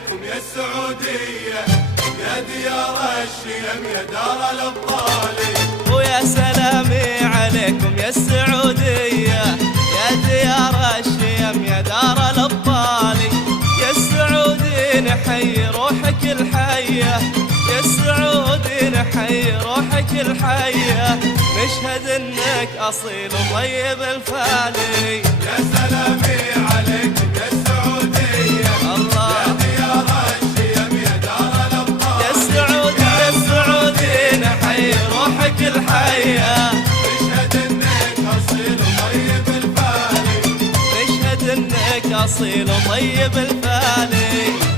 عليكم يا السعودية، يا ديار الشيم يا دار الأبطال. ويا سلامي عليكم يا السعودية، يا ديار الشيم يا دار الأبطال. يا السعودي نحيي روحك الحية، يا السعودي نحيي روحك الحية، نشهد انك اصيل وطيب الفالي. يا سلامي عليكم يا السعودية، الله يا ديار الشيم يا دار الأبطال. يا السعودي يا السعودي نحيي روحك الحية، نشهد انك اصيل وطيب الفالي، نشهد انك اصيل وطيب الفالي.